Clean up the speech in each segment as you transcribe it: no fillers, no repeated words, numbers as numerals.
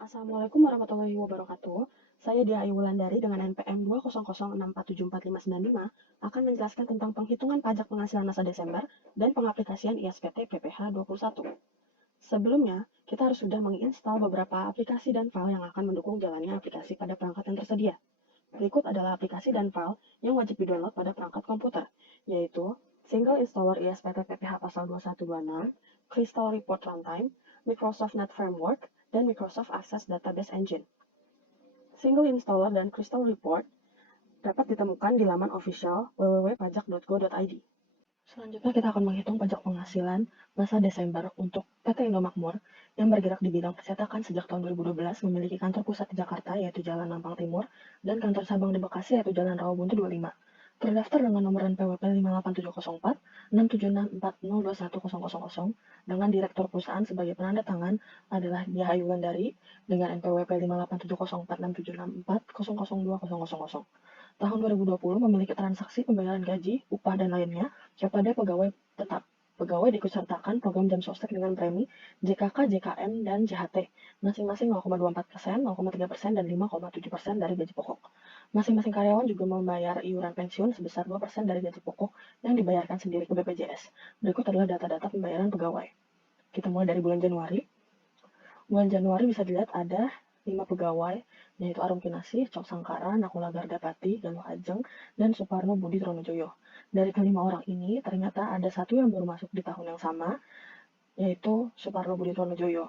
Assalamualaikum warahmatullahi wabarakatuh. Saya Dia Ayu Wulandari dengan NPM 200647455 akan menjelaskan tentang penghitungan pajak penghasilan masa Desember dan pengaplikasian ISPT PPh 21. Sebelumnya, kita harus sudah menginstal beberapa aplikasi dan file yang akan mendukung jalannya aplikasi pada perangkat yang tersedia. Berikut adalah aplikasi dan file yang wajib di-download pada perangkat komputer, yaitu Single Installer ISPT PPh Pasal 2126, Crystal Report Runtime, Microsoft Net Framework, dan Microsoft Access Database Engine. Single Installer dan Crystal Report dapat ditemukan di laman official www.pajak.go.id. Selanjutnya kita akan menghitung pajak penghasilan masa Desember untuk PT Indomakmur yang bergerak di bidang percetakan sejak tahun 2012, memiliki kantor pusat di Jakarta yaitu Jalan Mampang Timur dan kantor cabang di Bekasi yaitu Jalan Rawabuntu 25. Terdaftar dengan nomor NPWP 58704 676402100 dengan direktur perusahaan sebagai penanda tangan adalah Dia Ayu Wulandari dengan NPWP 58704 676400200. Tahun 2020 memiliki transaksi pembayaran gaji, upah, dan lainnya kepada pegawai tetap. Pegawai diikutsertakan program jam sostek dengan premi JKK, JKM, dan JHT, masing-masing 0,24%, 0,3%, dan 5,7% dari gaji pokok. Masing-masing karyawan juga membayar iuran pensiun sebesar 2% dari gaji pokok yang dibayarkan sendiri ke BPJS. Berikut adalah data-data pembayaran pegawai. Kita mulai dari bulan Januari. Bulan Januari bisa dilihat ada 5 pegawai, yaitu Arum Kinasih, Cok Sangkara, Nakula Gardapati, Galuh Ajeng, dan Suparno Budi Tronojoyo. Dari kelima orang ini, ternyata ada satu yang baru masuk di tahun yang sama, yaitu Suparno Budi Tronojoyo.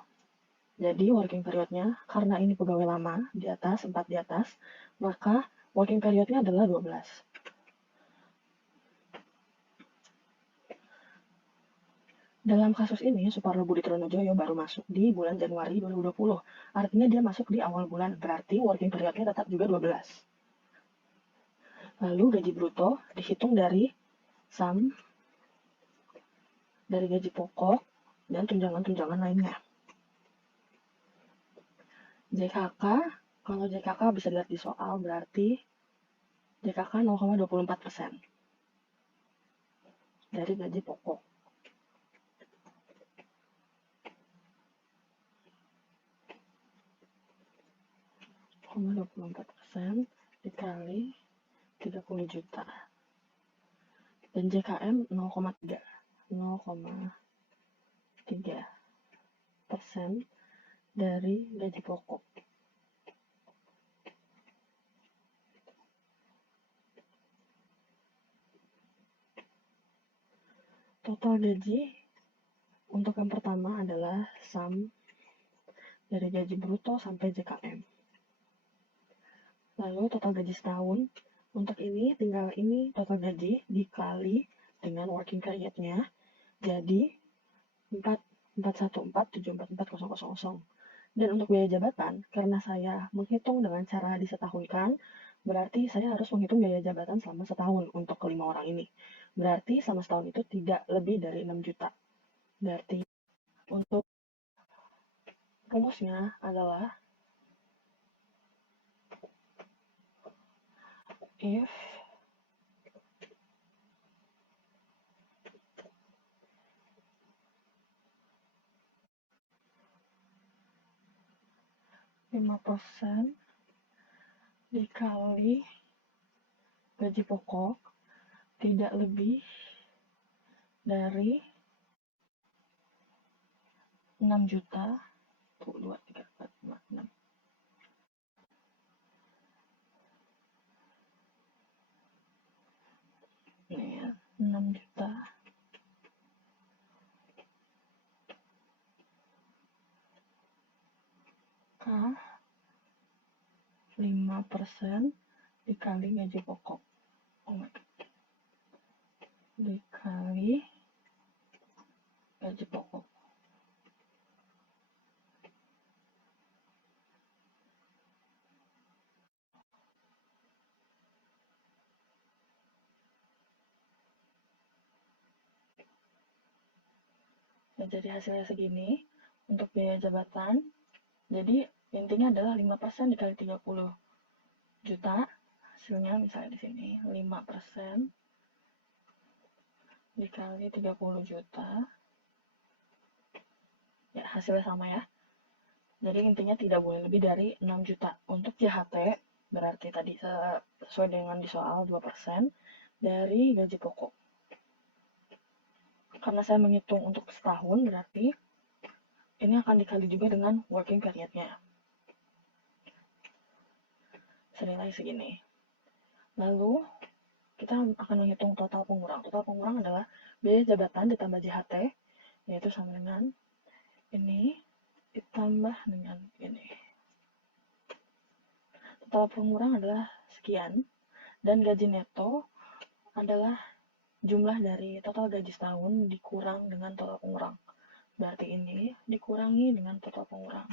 Jadi working periodnya, karena ini pegawai lama, di atas, 4 di atas, maka working periodnya adalah 12. Dalam kasus ini, Suparno Budi Tronojoyo baru masuk di bulan Januari 2020. Artinya dia masuk di awal bulan, berarti working periodnya tetap juga 12. Lalu gaji bruto dihitung dari sum dari gaji pokok dan tunjangan-tunjangan lainnya. JKK, kalau JKK bisa dilihat di soal, berarti JKK 0,24% dari gaji pokok. %, dikali 30 juta. Dan JKM 0,3% dari gaji pokok. Total gaji untuk yang pertama adalah sum dari gaji bruto sampai JKM. Lalu total gaji setahun, untuk ini tinggal ini total gaji dikali dengan working periodnya, jadi 41474744000. Dan untuk biaya jabatan, karena saya menghitung dengan cara disetahunkan, berarti saya harus menghitung biaya jabatan selama setahun untuk kelima orang ini. Berarti selama setahun itu tidak lebih dari 6 juta. Berarti untuk rumusnya adalah if 5% dikali gaji pokok tidak lebih dari 6 juta. 2, 3, 4, 5, 6. Ini ya, 6 juta. K 5% dikali gaji pokok. Oh my God. Dikali gaji pokok. Nah, jadi hasilnya segini untuk biaya jabatan. Jadi intinya adalah 5% dikali 30 juta. Hasilnya misalnya di sini 5% dikali 30 juta. Ya, hasilnya sama ya. Jadi intinya tidak boleh lebih dari 6 juta. Untuk JHT, berarti tadi sesuai dengan di soal 2% dari gaji pokok. Karena saya menghitung untuk setahun, berarti ini akan dikali juga dengan working period-nya. Senilai segini. Lalu, kita akan menghitung total pengurang. Total pengurang adalah biaya jabatan ditambah JHT, yaitu sama dengan ini ditambah dengan ini. Total pengurang adalah sekian, dan gaji neto adalah jumlah dari total gaji setahun dikurang dengan total pengurang. Berarti ini dikurangi dengan total pengurang.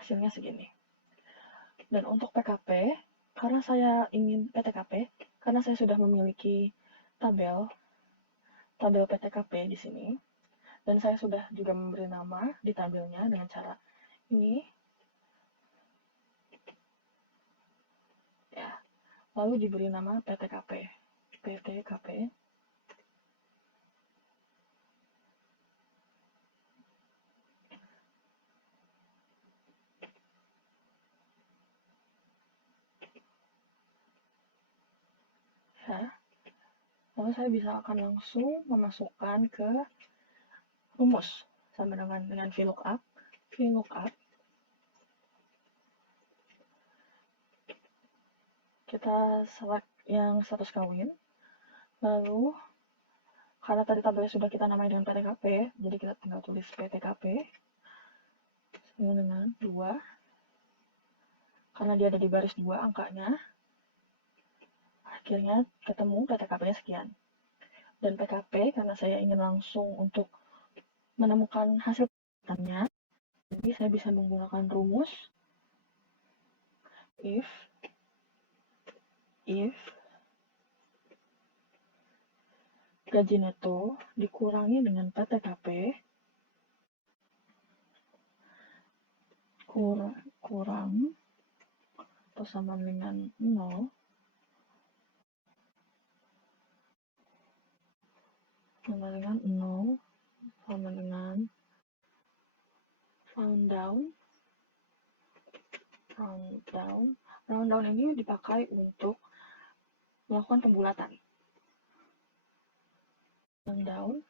Hasilnya segini. Dan untuk PKP, karena saya ingin PTKP, karena saya sudah memiliki tabel PTKP di sini, dan saya sudah juga memberi nama di tabelnya dengan cara ini, ya. Lalu diberi nama PTKP. Ya. Lalu saya bisa akan langsung memasukkan ke rumus sama dengan VLOOKUP. Kita select yang status kawin. Lalu karena tadi tabelnya sudah kita namai dengan PTKP, jadi kita tinggal tulis PTKP sama dengan 2. Karena dia ada di baris 2 angkanya, akhirnya ketemu PTKP-nya sekian. Dan PKP, karena saya ingin langsung untuk menemukan hasil pendapatannya, jadi saya bisa menggunakan rumus if gaji neto dikurangi dengan PTKP kurang atau sama dengan 0, sama dengan 0, sama dengan round down ini dipakai untuk melakukan pembulatan. Round down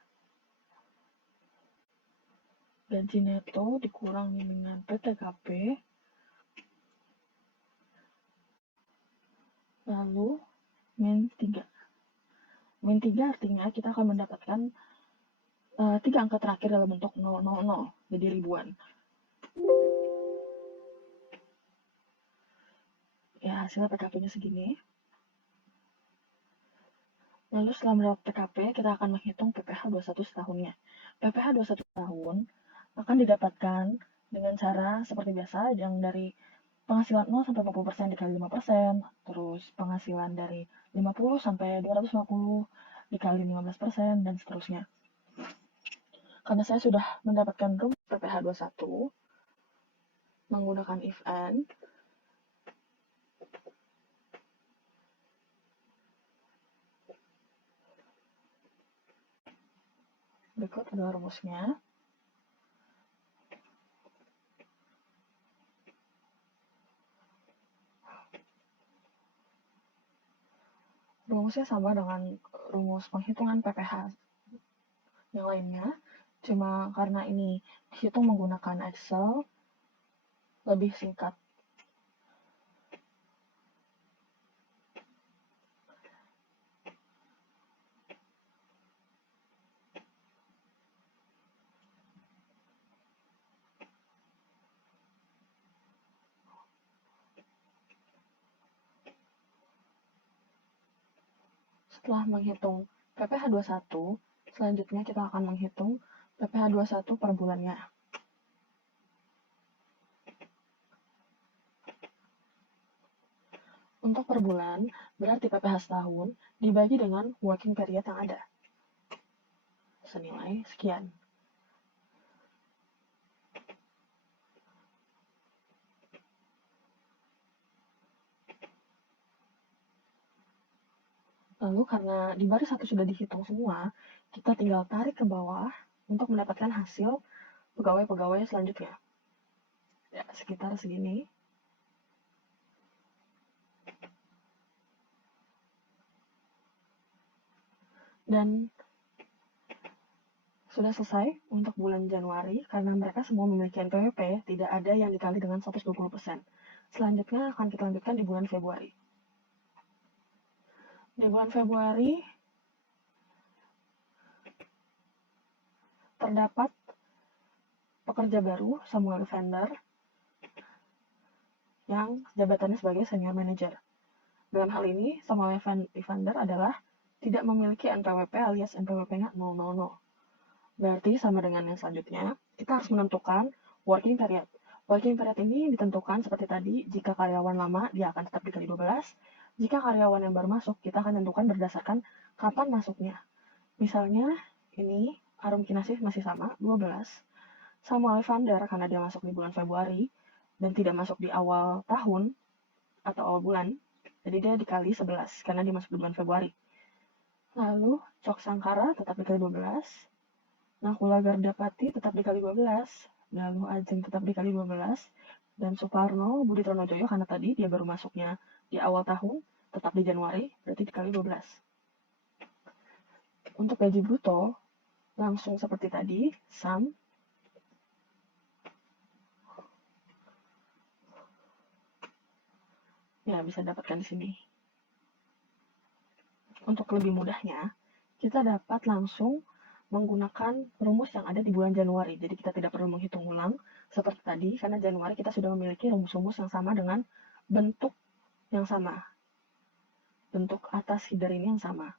gaji neto dikurangi dengan PTKP, lalu min 3. Min 3 artinya kita akan mendapatkan 3 angka terakhir dalam bentuk 000, jadi ribuan. Ya, hasilnya PKP-nya segini. Lalu setelah mendapat PKP, kita akan menghitung PPh 21 setahunnya. PPh 21 tahun akan didapatkan dengan cara seperti biasa, yang dari penghasilan 0 sampai 40% dikali 5%, terus penghasilan dari 50 sampai 250 dikali 15%, dan seterusnya. Karena saya sudah mendapatkan rumus PPh 21 menggunakan if and, berikut adalah rumusnya. Rumusnya sama dengan rumus penghitungan PPh yang lainnya, cuma karena ini dihitung menggunakan Excel, lebih singkat. Setelah menghitung PPh 21, selanjutnya kita akan menghitung PPh 21 per bulannya. Untuk per bulan, berarti PPh setahun dibagi dengan working period yang ada. Senilai sekian. Lalu karena di baris 1 sudah dihitung semua, kita tinggal tarik ke bawah untuk mendapatkan hasil pegawai-pegawai selanjutnya. Ya, sekitar segini. Dan sudah selesai untuk bulan Januari karena mereka semua memiliki NPWP, tidak ada yang dikali dengan 120%. Selanjutnya akan kita lanjutkan di bulan Februari. Di bulan Februari terdapat pekerja baru, Samuel Vander, yang jabatannya sebagai senior manager. Dalam hal ini, Samuel Vander adalah tidak memiliki NPWP alias NPWP-nya 000. Berarti sama dengan yang selanjutnya, kita harus menentukan working period. Working period ini ditentukan seperti tadi, jika karyawan lama dia akan tetap dikali 12, jika karyawan yang baru masuk, kita akan tentukan berdasarkan kapan masuknya. Misalnya, ini Arum Kinasih masih sama, 12. Samuel Vander, karena dia masuk di bulan Februari, dan tidak masuk di awal tahun, atau awal bulan, jadi dia dikali 11, karena dia masuk di bulan Februari. Lalu, Cok Sangkara tetap dikali 12, Nakula Gardapati tetap dikali 12, lalu Ajeng tetap dikali 12, dan Suparno Budi Tronojoyo karena tadi dia baru masuknya di awal tahun, tetap di Januari, berarti dikali 12. Untuk gaji bruto, langsung seperti tadi, sum, ya bisa dapatkan di sini. Untuk lebih mudahnya, kita dapat langsung menggunakan rumus yang ada di bulan Januari. Jadi kita tidak perlu menghitung ulang seperti tadi, karena Januari kita sudah memiliki rumus-rumus yang sama dengan bentuk yang sama. Bentuk atas header ini yang sama.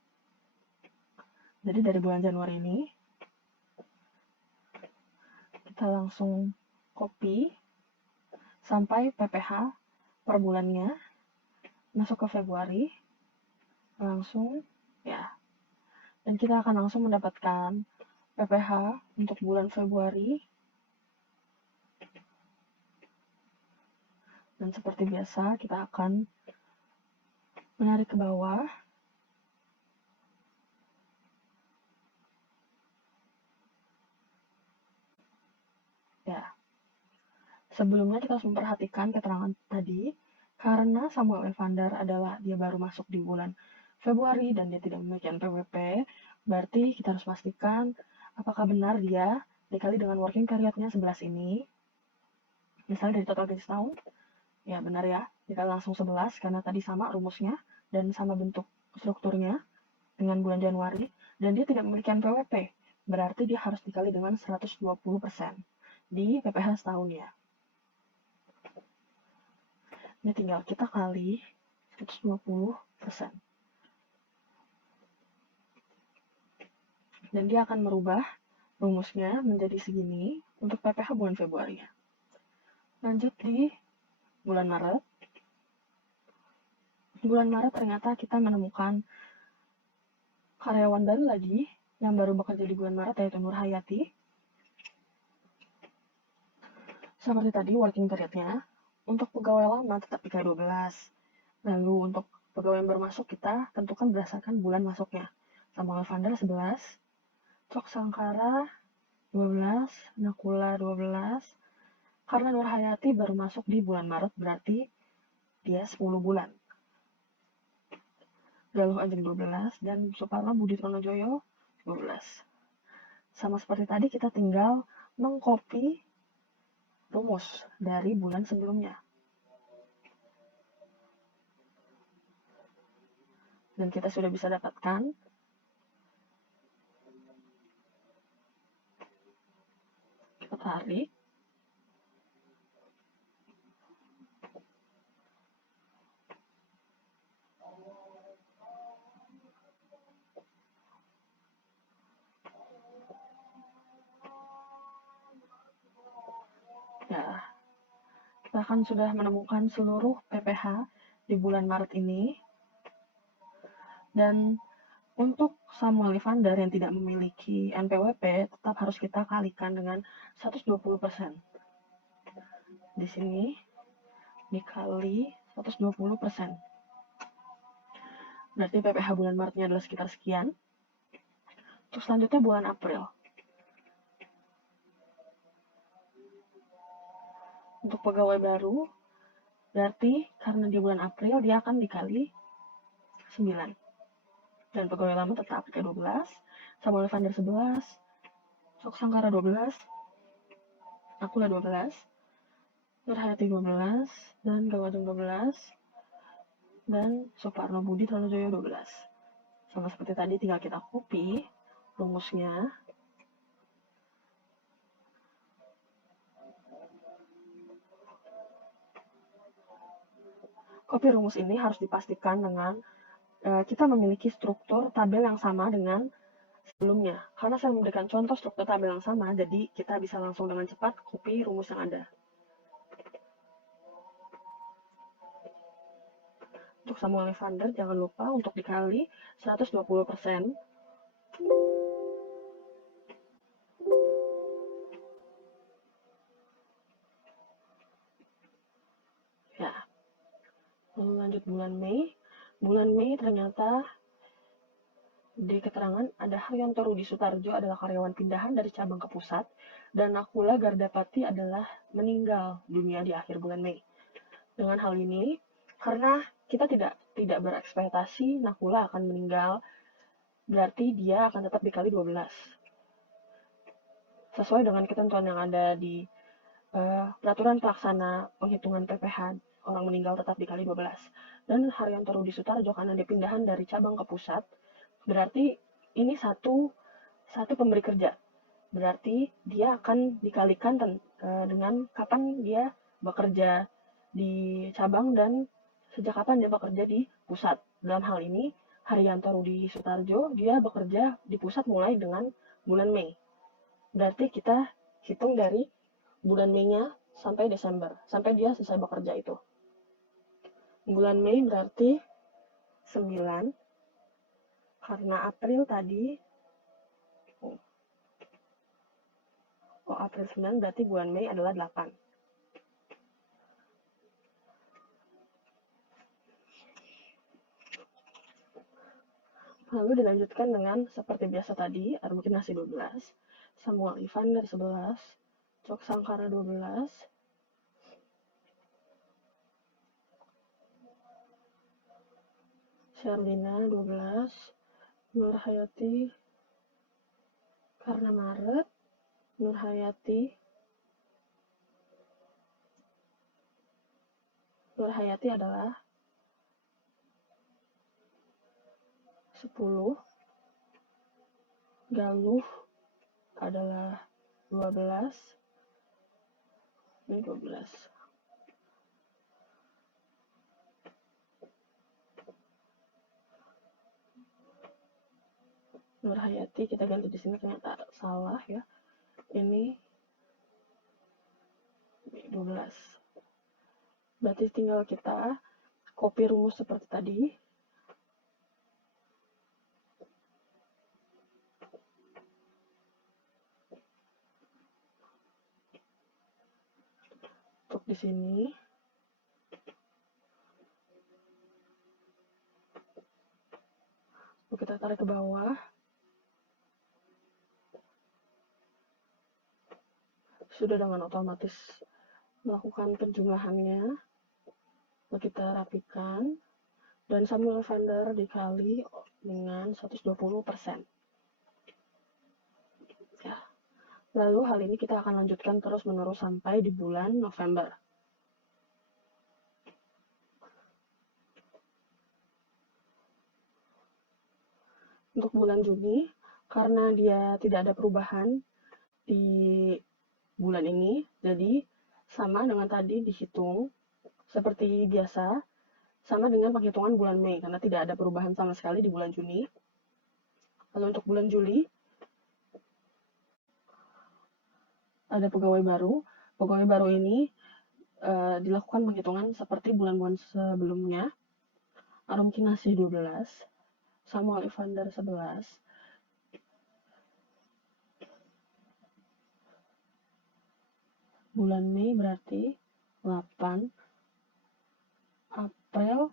Jadi dari bulan Januari ini, kita langsung copy sampai PPH per bulannya, masuk ke Februari, langsung ya. Dan kita akan langsung mendapatkan PPH untuk bulan Februari. Dan seperti biasa, kita akan menarik ke bawah. Ya. Sebelumnya kita harus memperhatikan keterangan tadi, karena Samuel Vander adalah dia baru masuk di bulan Februari dan dia tidak memiliki NPWP, berarti kita harus pastikan apakah benar dia dikali dengan working period-nya 11 ini. Misalnya dari total gaji setahun, ya benar ya, dikali langsung 11 karena tadi sama rumusnya dan sama bentuk strukturnya dengan bulan Januari, dan dia tidak memiliki NPWP, berarti dia harus dikali dengan 120% di PPH setahun ya. Ini tinggal kita kali 120%. Dan dia akan merubah rumusnya menjadi segini untuk PPH bulan Februari. Lanjut di bulan Maret. Bulan Maret ternyata kita menemukan karyawan baru lagi yang baru bekerja di bulan Maret, yaitu Nur Hayati. Seperti tadi working period-nya, untuk pegawai lama tetap dikali 12. Lalu untuk pegawai yang baru masuk kita tentukan berdasarkan bulan masuknya. Samuel Vander 11, Cok Sangkara 12, Nakula 12. Karena Nur Hayati baru masuk di bulan Maret, berarti dia 10 bulan. Galuh Ajeng 12, dan Suparno Budi Tronojoyo 12. Sama seperti tadi, kita tinggal mengcopy rumus dari bulan sebelumnya. Dan kita sudah bisa dapatkan kita tarik. Ya, kita akan sudah menemukan seluruh PPH di bulan Maret ini. Dan untuk Samuel Vander yang tidak memiliki NPWP, tetap harus kita kalikan dengan 120%. Di sini dikali 120%. Berarti PPH bulan Maretnya adalah sekitar sekian. Terus selanjutnya bulan April. Untuk untuk pegawai baru, berarti karena di bulan April dia akan dikali 9. Dan pegawai lama tetap ke 12, Samuel Evander 11, Cok Sangkara 12, Nakula 12, Nur Hayati 12, dan Gawadung 12, dan Suparno Budi Tronojoyo 12. Sama seperti tadi, tinggal kita copy rumusnya. Copy rumus ini harus dipastikan dengan kita memiliki struktur tabel yang sama dengan sebelumnya. Karena saya memberikan contoh struktur tabel yang sama, jadi kita bisa langsung dengan cepat copy rumus yang ada. Untuk Samuel Evander, jangan lupa untuk dikali 120%. Ya, lalu lanjut bulan Mei. Bulan Mei ternyata di keterangan ada Haryanto Rudi Sutarjo adalah karyawan pindahan dari cabang ke pusat, dan Nakula Gardapati adalah meninggal dunia di akhir bulan Mei. Dengan hal ini, karena kita tidak berekspektasi Nakula akan meninggal, berarti dia akan tetap dikali 12. Sesuai dengan ketentuan yang ada di peraturan pelaksana penghitungan PPh, orang meninggal tetap dikali 12. Dan Haryanto Rudi Sutarjo karena dia pindahan dari cabang ke pusat, berarti ini satu pemberi kerja. Berarti dia akan dikalikan dengan kapan dia bekerja di cabang dan sejak kapan dia bekerja di pusat. Dalam hal ini, Haryanto Rudi Sutarjo, dia bekerja di pusat mulai dengan bulan Mei. Berarti kita hitung dari bulan Mei-nya sampai Desember, sampai dia selesai bekerja itu. Bulan Mei berarti 9, karena April tadi, April 9 berarti bulan Mei adalah 8. Lalu dilanjutkan dengan seperti biasa tadi, aritmatik 12, Samuel Evander 11, Cok Sangkara 12, Sherlina 12, Nur Hayati karena Maret, Nur Hayati adalah 10, Galuh adalah 12, ini 12. Nur Hayati kita ganti di sini ternyata salah ya. Ini 12. Berarti tinggal kita copy rumus seperti tadi. Untuk di sini kita tarik ke bawah. Sudah dengan otomatis melakukan penjumlahannya. Lalu kita rapikan. Dan Samuel Evander dikali dengan 120%. Ya. Lalu hal ini kita akan lanjutkan terus-menerus sampai di bulan November. Untuk bulan Juni, karena dia tidak ada perubahan di bulan ini, jadi sama dengan tadi dihitung seperti biasa, sama dengan penghitungan bulan Mei, karena tidak ada perubahan sama sekali di bulan Juni. Lalu untuk bulan Juli, ada pegawai baru. Pegawai baru ini dilakukan penghitungan seperti bulan-bulan sebelumnya. Arum Kinasih 12, Samuel Evander 11, bulan Mei berarti 8, April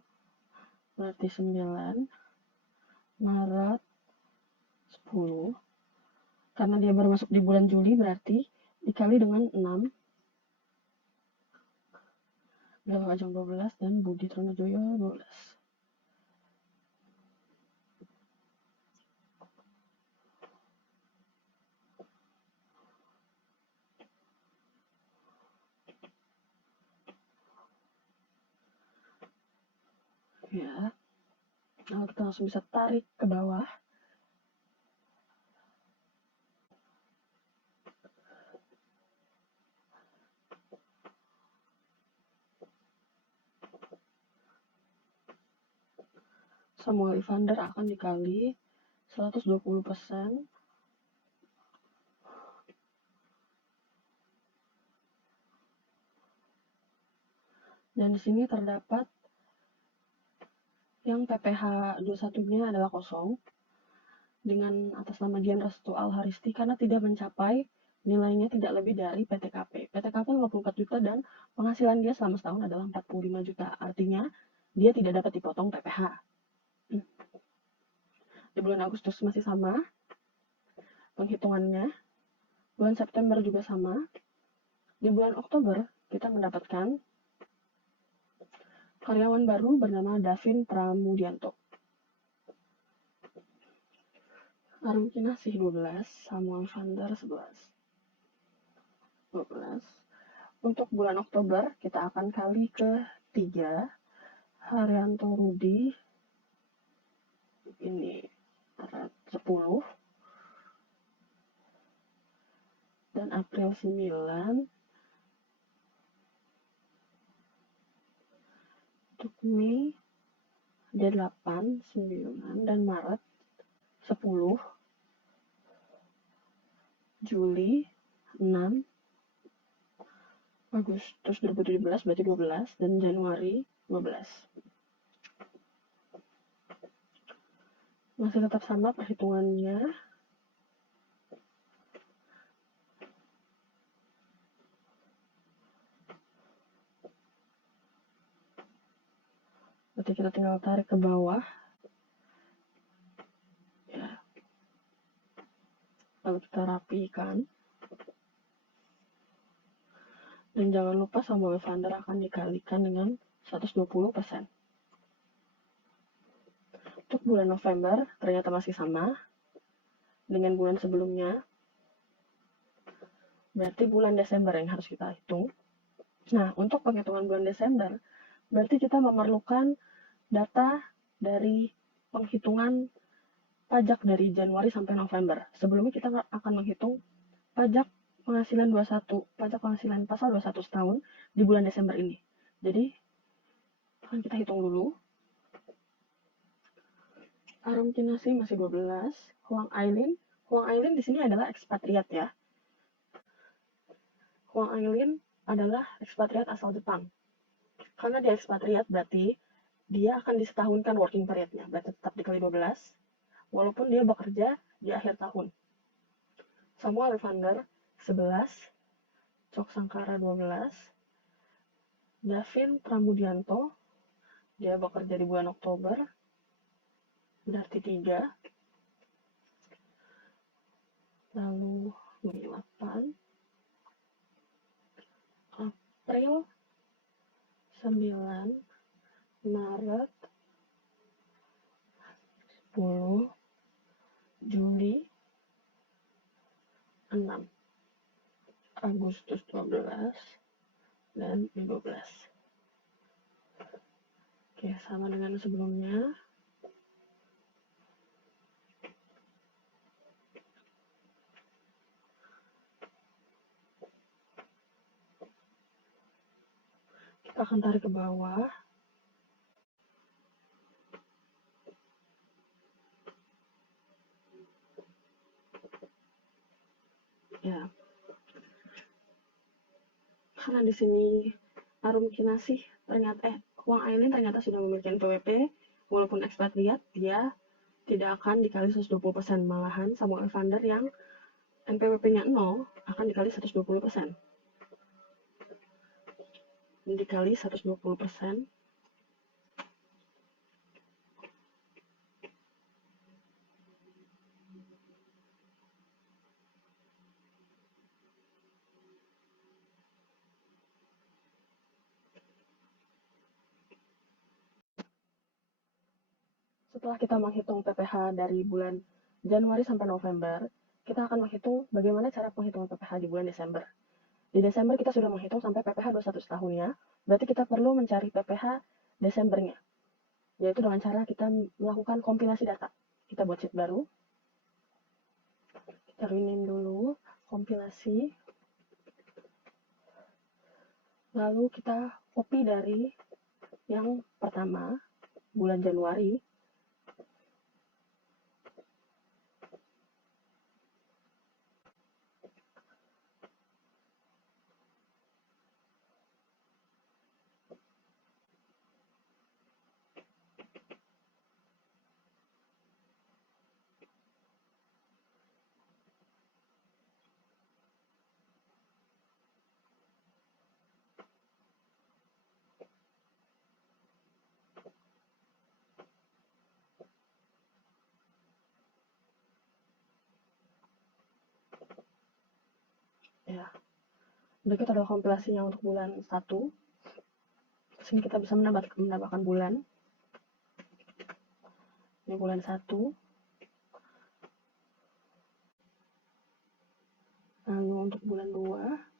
berarti 9, Maret 10, karena dia baru masuk di bulan Juli berarti dikali dengan 6, Galuh Ajeng 12 dan Budi Trunojoyo 12. Ya, nah, kita langsung bisa tarik ke bawah. Samuel Evander akan dikali 120%. Dan di sini terdapat yang PPH 21-nya adalah kosong dengan atas nama Dian Restu Al-Haristi karena tidak mencapai nilainya tidak lebih dari PTKP. PTKP 54 juta dan penghasilan dia selama setahun adalah 45 juta. Artinya dia tidak dapat dipotong PPH. Di bulan Agustus masih sama penghitungannya. Bulan September juga sama. Di bulan Oktober kita mendapatkan karyawan baru bernama Davin Pramudianto. Arum Kinasih 12, Samuel Vander 11. 12. Untuk bulan Oktober kita akan kali ke 3. Haryanto Rudi ini 10 dan April 9. Untuk Mei dia 8, 9 dan Maret 10, Juli 6, Agustus 2017 berarti 12 dan Januari 12. Masih tetap sama perhitungannya. Berarti kita tinggal tarik ke bawah. Ya. Lalu kita rapikan. Dan jangan lupa Samuel Vander akan dikalikan dengan 120%. Untuk bulan November ternyata masih sama dengan bulan sebelumnya. Berarti bulan Desember yang harus kita hitung. Nah, untuk penghitungan bulan Desember, berarti kita memerlukan data dari penghitungan pajak dari Januari sampai November. Sebelumnya kita akan menghitung pajak penghasilan 21, pajak penghasilan pasal 21 setahun di bulan Desember ini. Jadi, akan kita hitung dulu. Arum Kinasih masih 12, Huang Ailin di sini adalah ekspatriat ya. Huang Ailin adalah ekspatriat asal Jepang. Karena dia ekspatriat berarti dia akan disetahunkan working periodnya, berarti tetap dikali 12, walaupun dia bekerja di akhir tahun. Samuel Evander 11, Cok Sangkara 12, Davin Pramudianto, dia bekerja di bulan Oktober, berarti 3, lalu 8, April 9, Maret 10, Juli 6, Agustus 12, dan 15. Oke, sama dengan sebelumnya. Kita akan tarik ke bawah. Ya. Karena di sini Arum Kinasih Huang Ailin ternyata sudah memiliki NPWP, walaupun ekspatriat, dia tidak akan dikali 120%, malahan Samuel Evander yang NPWP-nya 0 akan dikali 120%. Dikali 120%. Setelah kita menghitung PPh dari bulan Januari sampai November, kita akan menghitung bagaimana cara penghitungan PPh di bulan Desember. Di Desember kita sudah menghitung sampai PPh 21 tahunnya, berarti kita perlu mencari PPh Desembernya, yaitu dengan cara kita melakukan kompilasi data. Kita buat sheet baru, kita rename dulu, kompilasi, lalu kita copy dari yang pertama, bulan Januari, ya. Berikut adalah kompilasinya untuk bulan 1. Di sini kita bisa menambahkan bulan. Ini bulan 1. Lalu untuk bulan 2.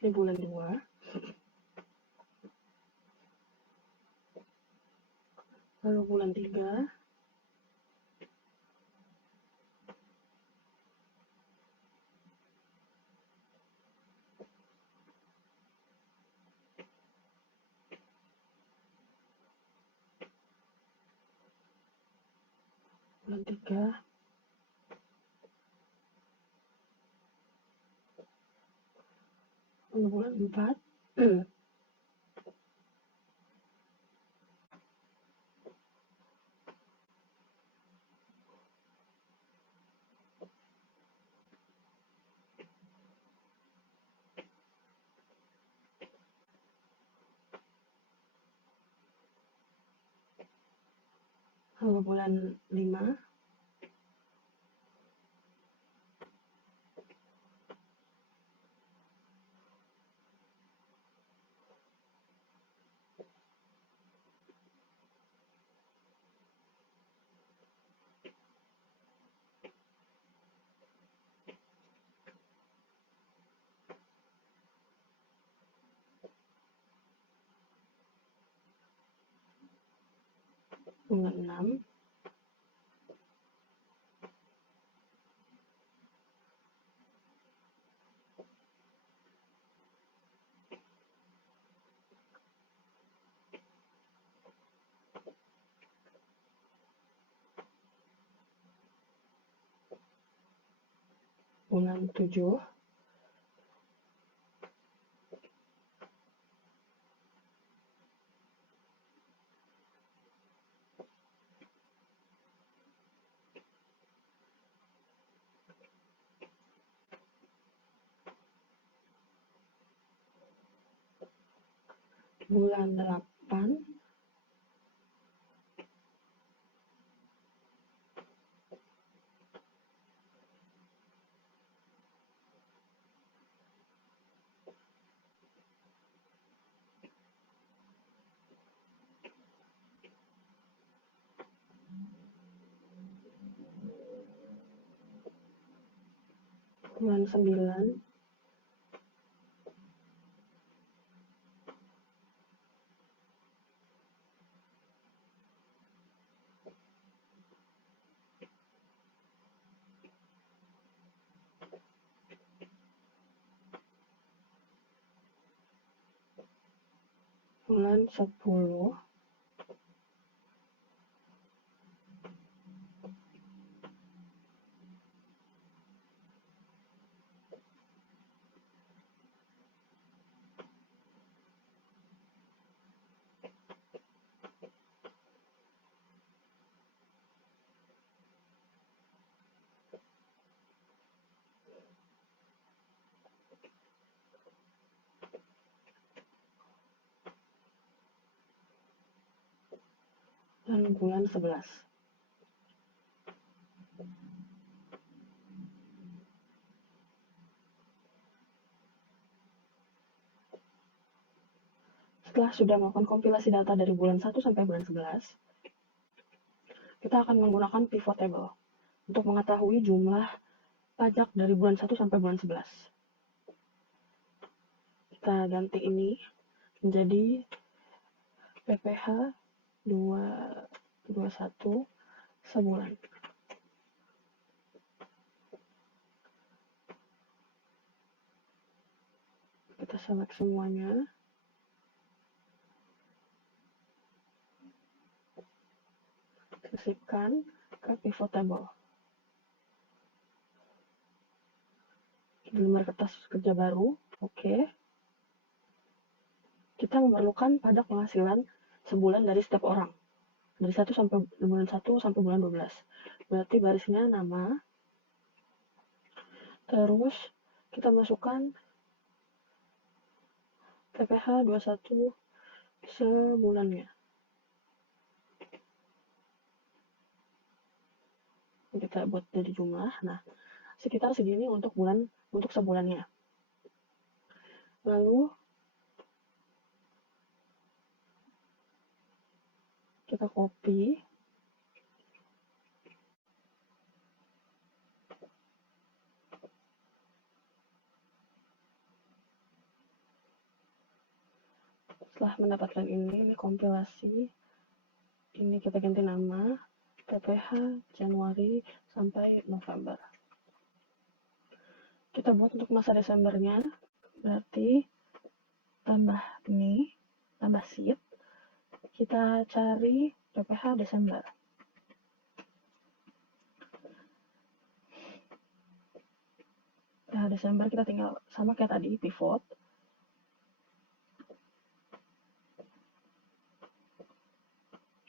Ini bulan 2. Lalu bulan 3. Bulan 3. Lalu bulan 4. Lalu bulan 5. Bulan 6. Bulan 7. Bulan 8. Bulan 9. Bulan 10. dan bulan 11. Setelah sudah melakukan kompilasi data dari bulan 1 sampai bulan 11, kita akan menggunakan pivot table untuk mengetahui jumlah pajak dari bulan 1 sampai bulan 11. Kita ganti ini menjadi PPh 21 sebulan. Kita select semuanya. Sisipkan ke pivot table. Di lembar kertas kerja baru, oke. Kita memerlukan pajak penghasilan sebulan dari setiap orang. Dari 1 sampai bulan 1 sampai bulan 12. Berarti barisnya nama. Terus kita masukkan PPh 21 sebulannya. Kita buat jadi jumlah. Nah, sekitar segini untuk sebulannya. Lalu kita copy. Setelah mendapatkan ini kompilasi. Ini kita ganti nama PPh Januari sampai November. Kita buat untuk masa Desembernya, berarti tambah ini, tambah sheet. Kita cari PPh Desember. Nah, Desember kita tinggal sama kayak tadi, pivot.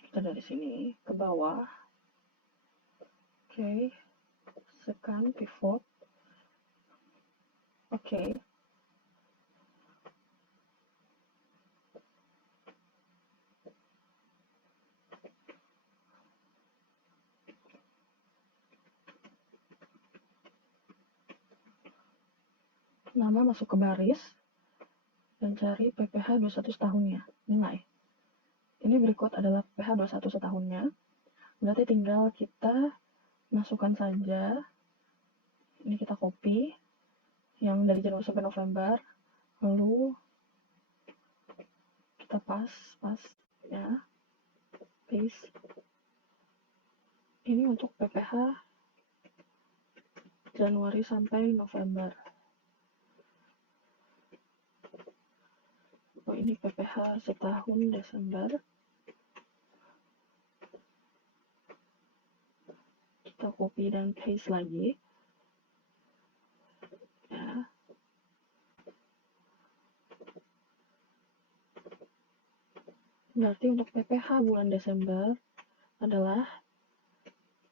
Kita dari sini ke bawah. Oke. Tekan pivot. Oke. Nama masuk ke baris dan cari PPh 21 setahunnya, nilai. Ini berikut adalah PPh 21 setahunnya. Berarti tinggal kita masukkan saja. Ini kita copy yang dari Januari sampai November. Lalu kita pas ya. Paste. Ini untuk PPh Januari sampai November. Oh, ini PPh setahun Desember. Kita copy dan paste lagi. Ya. Berarti untuk PPh bulan Desember adalah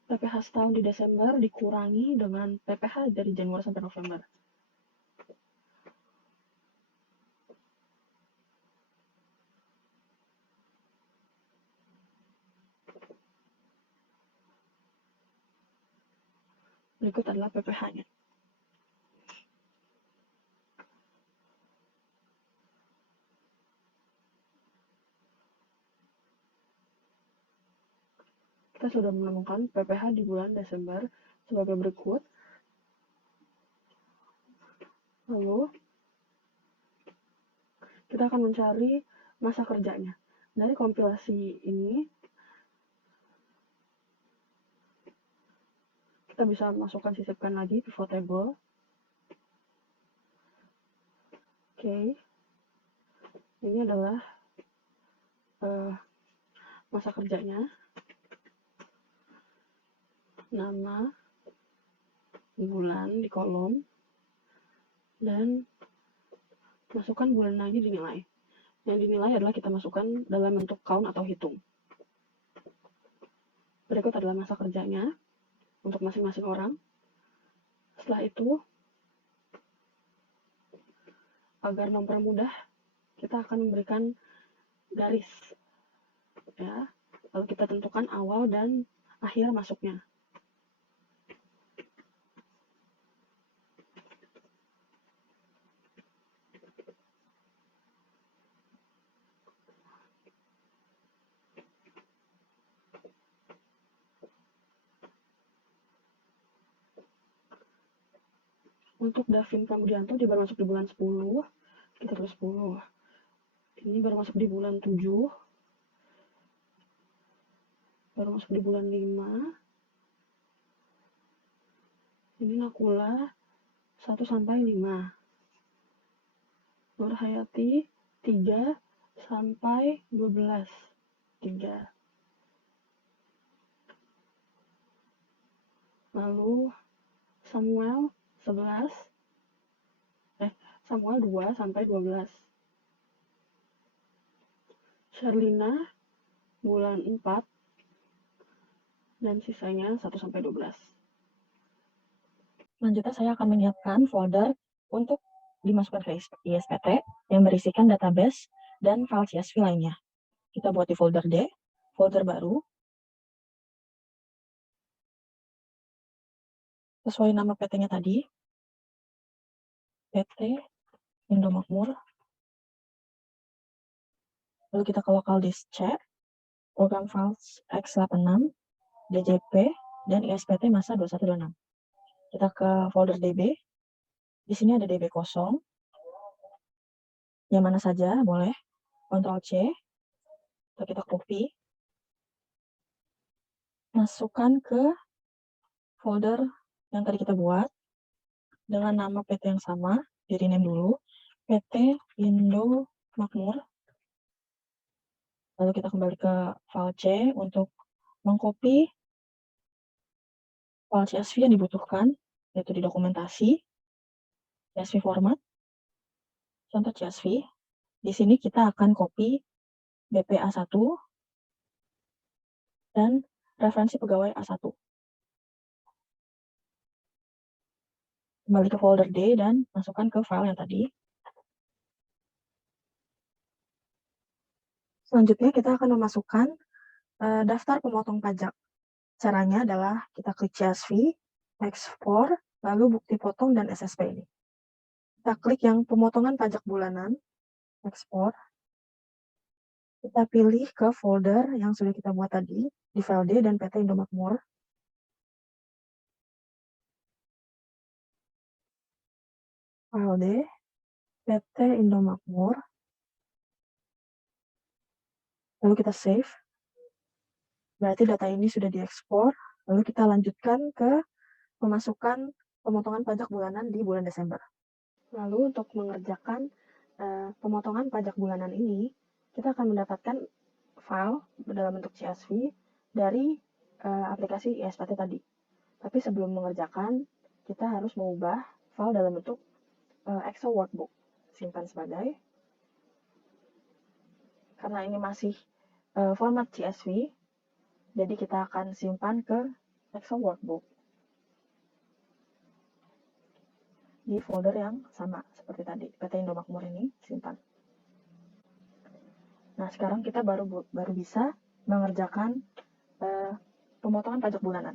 PPh setahun di Desember dikurangi dengan PPh dari Januari sampai November. Berikut adalah PPh-nya. Kita sudah menemukan PPh di bulan Desember sebagai berikut. Lalu, kita akan mencari masa kerjanya. Dari kompilasi ini, kita bisa masukkan sisipkan lagi pivot table. Oke. Ini adalah masa kerjanya. Nama, bulan di kolom, dan masukkan bulan lagi dinilai. Yang dinilai adalah kita masukkan dalam bentuk count atau hitung. Berikut adalah masa kerjanya untuk masing-masing orang. Setelah itu, agar mempermudah, kita akan memberikan garis. Ya, Lalu kita tentukan awal dan akhir masuknya. Untuk Davin Pramudianto, dia baru masuk di bulan 10, kita tulis 10. Ini baru masuk di bulan 7, baru masuk di bulan 5. Ini Nakula 1 sampai 5. Nur Hayati 3 sampai 12. 3. Lalu Samuel 11. Samuel 2 sampai 12. Sherlina bulan 4 dan sisanya 1 sampai 12. Selanjutnya saya akan menyiapkan folder untuk dimasukkan ke ISPT yang berisikan database dan file CSV lainnya. Kita buat di folder D, folder baru, sesuai nama PT-nya tadi, PT Indomakmur. Lalu kita ke local disk C, program files x86, DJP, dan ISPT masa 2126. Kita ke folder DB, di sini ada DB kosong, yang mana saja boleh, Ctrl C, atau kita copy, masukkan ke folder yang tadi kita buat, dengan nama PT yang sama, di rename dulu, PT Indomakmur. Lalu kita kembali ke file C untuk mengcopy file CSV yang dibutuhkan, yaitu di dokumentasi, CSV format, contoh CSV. Di sini kita akan copy BPA1 dan referensi pegawai A1. Kembali ke folder D dan masukkan ke file yang tadi. Selanjutnya kita akan memasukkan daftar pemotong pajak. Caranya adalah kita klik CSV, ekspor, lalu bukti potong dan SSP ini. Kita klik yang pemotongan pajak bulanan, ekspor. Kita pilih ke folder yang sudah kita buat tadi, di file D dan PT Indomakmur. File D, PT Indomakmur. Lalu kita save. Berarti data ini sudah diekspor. Lalu kita lanjutkan ke pemasukan pemotongan pajak bulanan di bulan Desember. Lalu untuk mengerjakan pemotongan pajak bulanan ini, kita akan mendapatkan file dalam bentuk CSV dari aplikasi ISPT tadi. Tapi sebelum mengerjakan, kita harus mengubah file dalam bentuk Excel workbook. Simpan sebagai. Karena ini masih format CSV, jadi kita akan simpan ke Excel workbook di folder yang sama seperti tadi, PT Indomakmur ini simpan. Nah, sekarang kita baru bisa mengerjakan pemotongan pajak bulanan.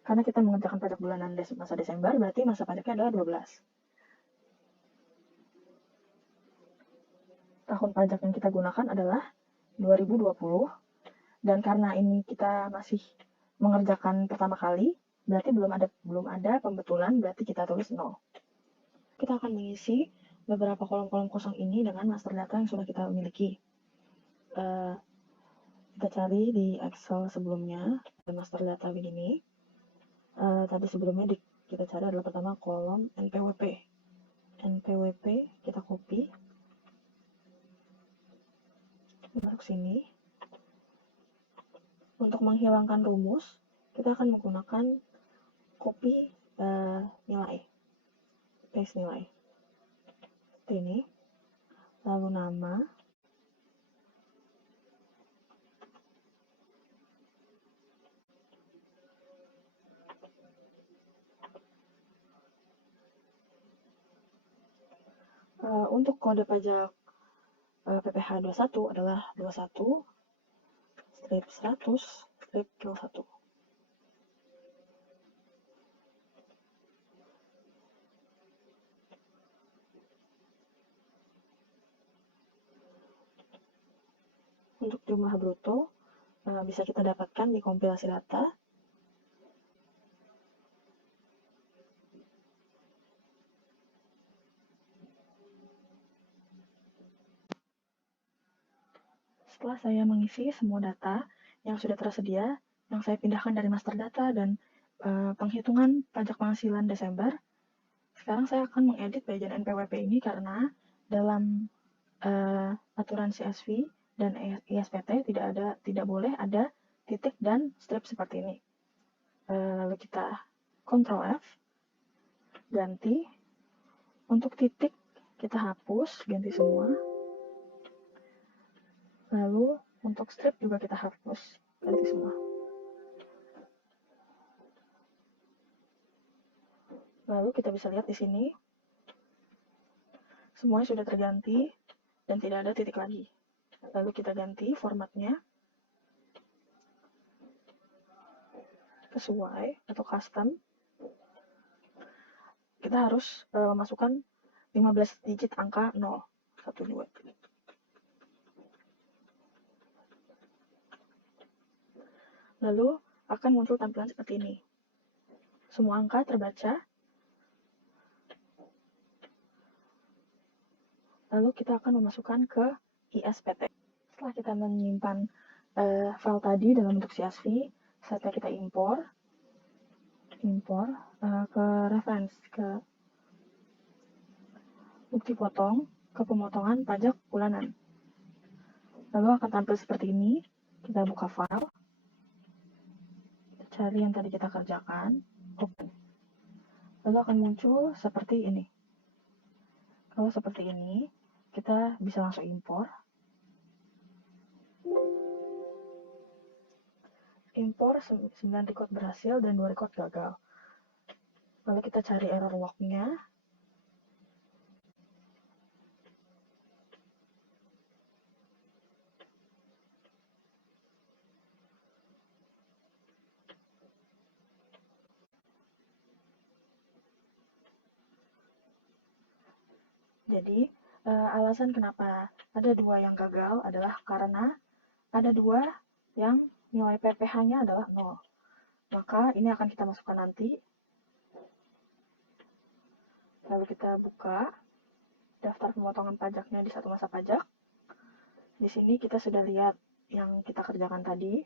Karena kita mengerjakan pajak bulanan masa Desember, berarti masa pajaknya adalah 12. Tahun pajak yang kita gunakan adalah 2020, dan karena ini kita masih mengerjakan pertama kali, berarti belum ada pembetulan, berarti kita tulis 0. Kita akan mengisi beberapa kolom-kolom kosong ini dengan master data yang sudah kita miliki. Kita cari di Excel sebelumnya, master data begini. Tadi sebelumnya kita cari adalah pertama kolom NPWP. NPWP kita copy, masuk sini. Untuk menghilangkan rumus, kita akan menggunakan copy nilai, paste nilai. Seperti ini. Lalu nama. Untuk kode pajak PPH 21 adalah 21 strip 100, strip 01. Untuk jumlah bruto bisa kita dapatkan di kompilasi data. Setelah saya mengisi semua data yang sudah tersedia, yang saya pindahkan dari master data dan penghitungan pajak penghasilan Desember, sekarang saya akan mengedit bagian NPWP ini karena dalam aturan CSV dan ISPT tidak boleh ada titik dan strip seperti ini. Lalu kita Ctrl F, ganti. Untuk titik kita hapus, ganti semua. Lalu untuk strip juga kita hapus, ganti semua. Lalu kita bisa lihat di sini semuanya sudah terganti dan tidak ada titik lagi. Lalu kita ganti formatnya sesuai atau custom. Kita harus masukkan 15 digit angka 0, 1, 2. Lalu akan muncul tampilan seperti ini. Semua angka terbaca. Lalu kita akan memasukkan ke ISPT. Setelah kita menyimpan file tadi dalam bentuk CSV, saatnya kita impor ke reference, ke bukti potong, ke pemotongan pajak bulanan. Lalu akan tampil seperti ini. Kita buka file, kita cari yang tadi kita kerjakan, open. Lalu akan muncul seperti ini. Kalau seperti ini, kita bisa langsung impor. Impor 9 record berhasil dan 2 record gagal. Lalu kita cari error log-nya. Jadi, alasan kenapa ada 2 yang gagal adalah karena ada 2 yang nilai PPh-nya adalah 0. Maka ini akan kita masukkan nanti. Lalu kita buka daftar pemotongan pajaknya di satu masa pajak. Di sini kita sudah lihat yang kita kerjakan tadi.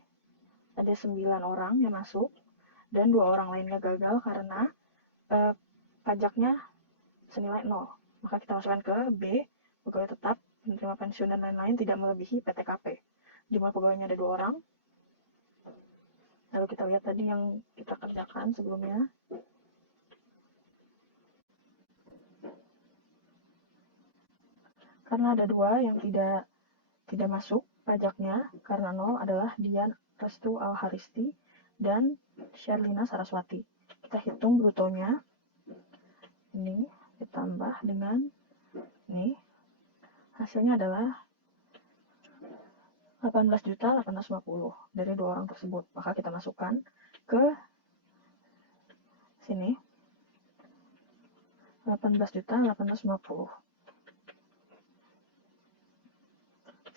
Ada 9 orang yang masuk dan 2 orang lainnya gagal karena pajaknya senilai 0. Maka kita masukkan ke B, pegawai tetap, penerima pensiun dan lain-lain tidak melebihi PTKP. Jumlah pegawainya ada 2 orang. Lalu kita lihat tadi yang kita kerjakan sebelumnya. Karena ada 2 yang tidak masuk pajaknya, karena 0 adalah Dian Restu Al-Haristi dan Sherlina Saraswati. Kita hitung brutonya. Ini ditambah dengan ini. Hasilnya adalah 18.850 dari 2 orang tersebut. Maka kita masukkan ke sini. 18.850.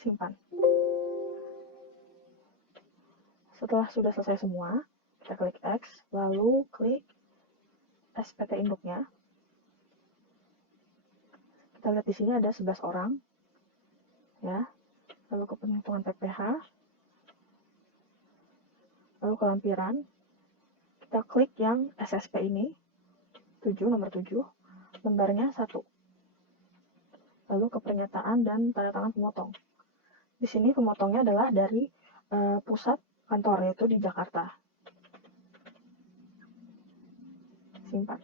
Simpan. Setelah sudah selesai semua, kita klik X, lalu klik SPT induknya. Kita lihat di sini ada 11 orang. Ya. Lalu ke penghitungan PPh. Lalu ke lampiran. Kita klik yang SSP ini. 7, nomor 7. Lembarnya 1. Lalu ke pernyataan dan tanda tangan pemotong. Di sini pemotongnya adalah dari pusat kantor, yaitu di Jakarta. Simpan.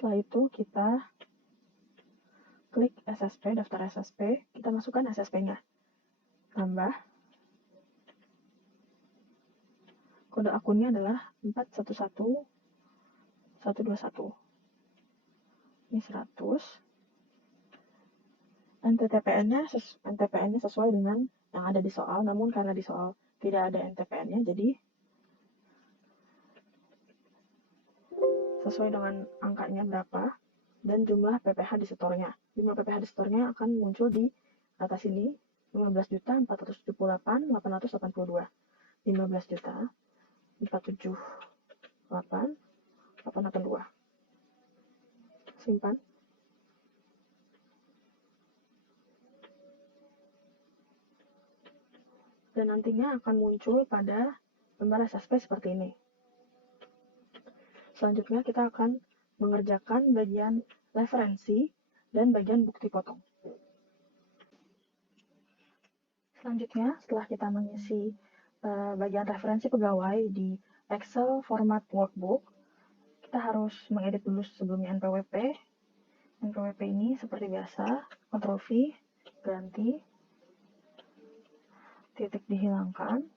Setelah itu kita klik SSP, daftar SSP, kita masukkan SSP-nya. Tambah. Kode akunnya adalah 411121. Ini 100. NTPN-nya sesuai dengan yang ada di soal, namun karena di soal tidak ada NTPN-nya, jadi sesuai dengan angkanya berapa dan jumlah PPh di setornya. Jumlah PPh di setornya akan muncul di atas ini, 15.478.882. 15.478.882. Simpan. Dan nantinya akan muncul pada lembar SSP seperti ini. Selanjutnya kita akan mengerjakan bagian referensi dan bagian bukti potong. Selanjutnya, setelah kita mengisi bagian referensi pegawai di Excel format workbook, kita harus mengedit dulu sebelumnya NPWP. NPWP ini seperti biasa, Ctrl+V, ganti, titik dihilangkan,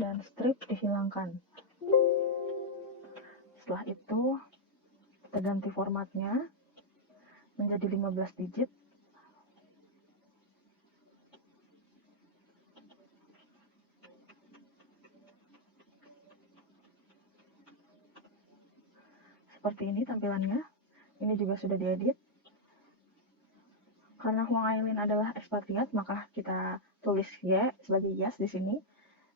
dan strip dihilangkan. Setelah itu, kita ganti formatnya menjadi 15 digit. Seperti ini tampilannya. Ini juga sudah diedit. Karena Huang Ailin adalah ekspatriat, maka kita tulis Y sebagai yes di sini.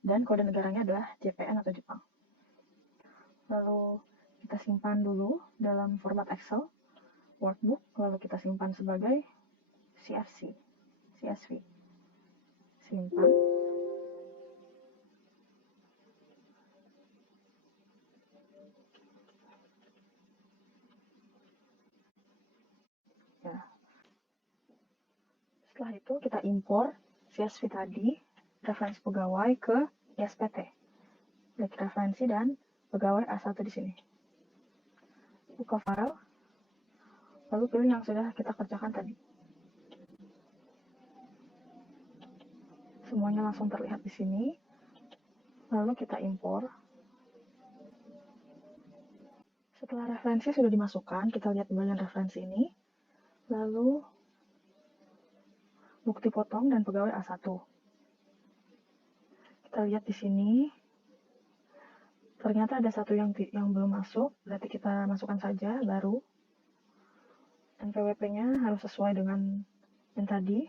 Dan kode negaranya adalah JPN atau Jepang. Lalu kita simpan dulu dalam format Excel workbook, lalu kita simpan sebagai CSV. Simpan. Ya. Setelah itu kita impor CSV tadi, referensi pegawai ke ISPT. Klik referensi dan pegawai A1 di sini. Buka file, lalu pilih yang sudah kita kerjakan tadi. Semuanya langsung terlihat di sini. Lalu kita impor. Setelah referensi sudah dimasukkan, kita lihat bagian referensi ini. Lalu bukti potong dan pegawai A1. Kita lihat di sini. Ternyata ada satu yang belum masuk, berarti kita masukkan saja baru. NPWP-nya harus sesuai dengan yang tadi.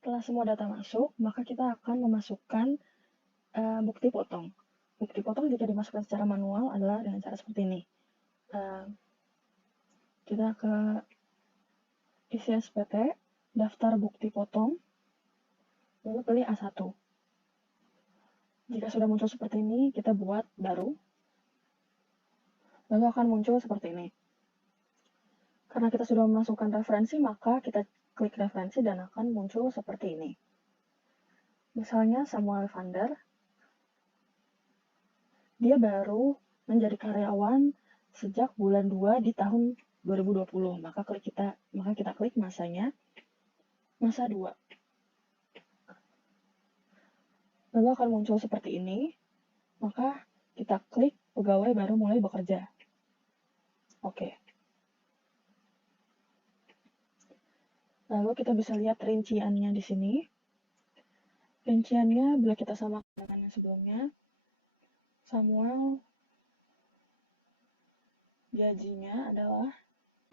Setelah semua data masuk, maka kita akan memasukkan bukti potong. Bukti potong jika dimasukkan secara manual adalah dengan cara seperti ini. Kita ke isi SPT, daftar bukti potong, lalu pilih A1. Jika sudah muncul seperti ini, kita buat baru. Lalu akan muncul seperti ini. Karena kita sudah memasukkan referensi, maka kita klik referensi dan akan muncul seperti ini. Misalnya Samuel Vander, dia baru menjadi karyawan sejak bulan 2 di tahun 2020. Maka kita klik masanya, masa 2. Lalu akan muncul seperti ini. Maka kita klik pegawai baru mulai bekerja. Oke. Lalu kita bisa lihat rinciannya di sini. Rinciannya bila kita samakan dengan yang sebelumnya, Samuel gajinya adalah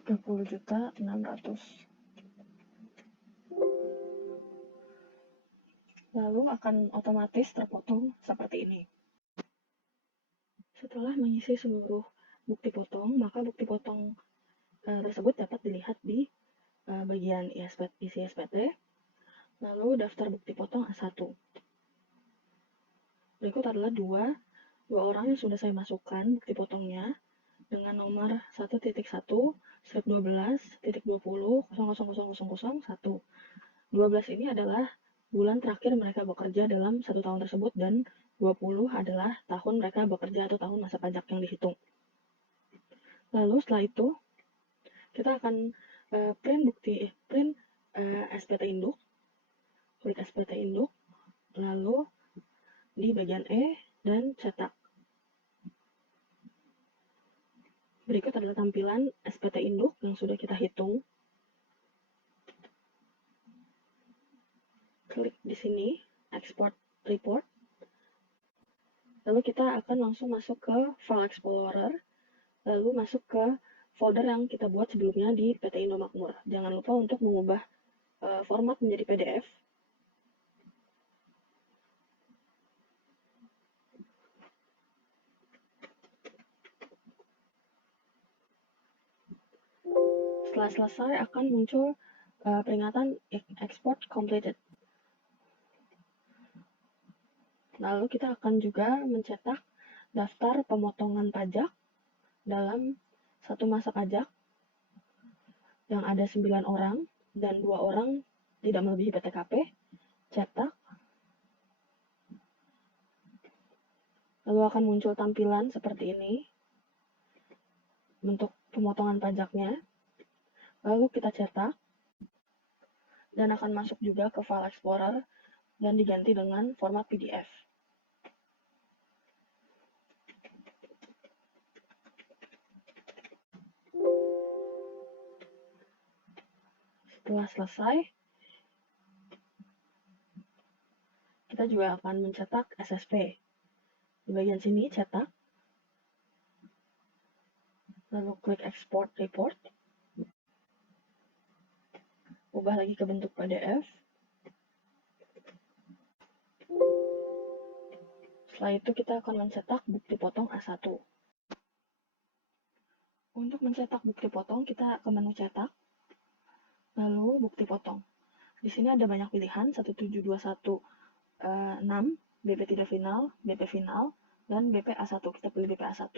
30.600.000. Lalu akan otomatis terpotong seperti ini. Setelah mengisi seluruh bukti potong, maka bukti potong tersebut dapat dilihat di bagian isi SPT, lalu daftar bukti potong A1. Berikut adalah dua orang yang sudah saya masukkan bukti potongnya dengan nomor 1.1 strip 12.20.000001. 12 ini adalah bulan terakhir mereka bekerja dalam 1 tahun tersebut, dan 20 adalah tahun mereka bekerja atau tahun masa pajak yang dihitung. Lalu setelah itu kita akan print SPT induk, klik SPT induk, lalu di bagian E dan cetak. Berikut adalah tampilan SPT induk yang sudah kita hitung. Klik di sini, export report. Lalu kita akan langsung masuk ke File Explorer, lalu masuk ke folder yang kita buat sebelumnya di PT Indo Makmur. Jangan lupa untuk mengubah format menjadi PDF. Setelah selesai akan muncul peringatan export completed. Lalu kita akan juga mencetak daftar pemotongan pajak dalam satu masa pajak yang ada 9 orang dan 2 orang tidak melebihi PTKP. Cetak. Lalu akan muncul tampilan seperti ini bentuk pemotongan pajaknya. Lalu kita cetak dan akan masuk juga ke File Explorer dan diganti dengan format PDF. Setelah selesai, kita juga akan mencetak SSP. Di bagian sini cetak, lalu klik Export Report, ubah lagi ke bentuk PDF. Setelah itu kita akan mencetak bukti potong A1. Untuk mencetak bukti potong, kita ke menu cetak, lalu bukti potong. Di sini ada banyak pilihan, 1721 6, BP tidak final, BP final, dan BP A1. Kita pilih BP A1,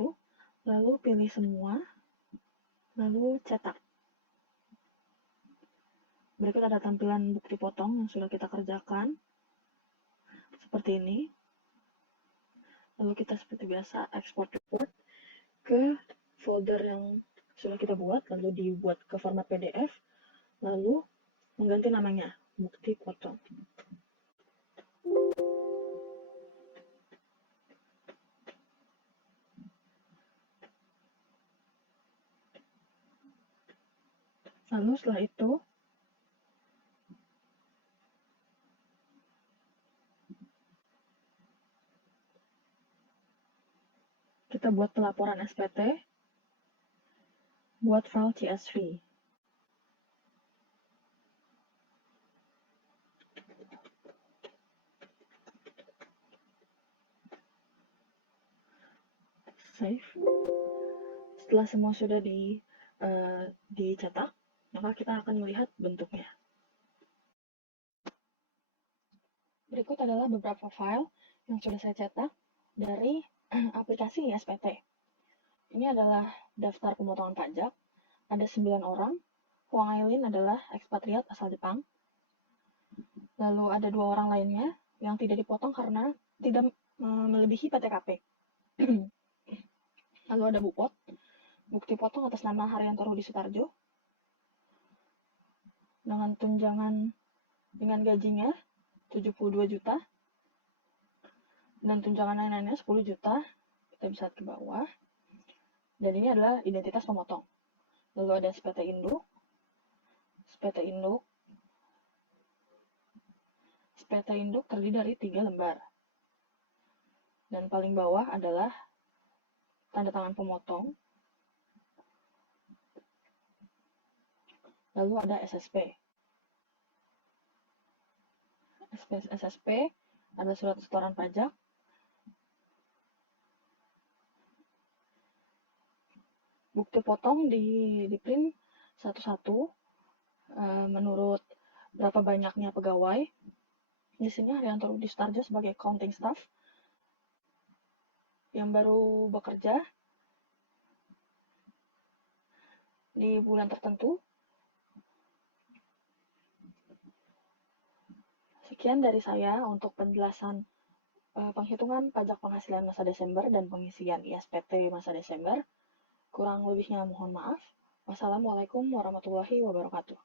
lalu pilih semua, lalu cetak. Berikut ada tampilan bukti potong yang sudah kita kerjakan, seperti ini. Lalu kita seperti biasa export report ke folder yang sudah kita buat, lalu dibuat ke format PDF, lalu mengganti namanya, bukti potong. Lalu setelah itu, kita buat pelaporan SPT, buat file CSV. Save. Setelah semua sudah dicetak, maka kita akan melihat bentuknya. Berikut adalah beberapa file yang sudah saya cetak dari aplikasi SPT. Ini adalah daftar pemotongan pajak. Ada 9 orang. Huang Aileen adalah ekspatriat asal Jepang. Lalu ada 2 orang lainnya yang tidak dipotong karena tidak melebihi PTKP. Lalu ada Bu Pot, bukti potong atas nama Haryanto Rudi Sutarjo, dengan tunjangan dengan gajinya 72 juta, dan tunjangan lain-lainnya 10 juta, kita bisa lihat ke bawah. Dan ini adalah identitas pemotong. Lalu ada SPT induk, SPT induk, SPT induk terdiri dari 3 lembar. Dan paling bawah adalah tanda tangan pemotong. Lalu ada SSP. SSP ada surat setoran pajak. Bukti potong di print satu-satu menurut berapa banyaknya pegawai. Di sini Haryanto Rudi Sutarjo sebagai accounting staff yang baru bekerja di bulan tertentu. Sekian dari saya untuk penjelasan penghitungan pajak penghasilan masa Desember dan pengisian ISPT masa Desember. Kurang lebihnya mohon maaf. Wassalamualaikum warahmatullahi wabarakatuh.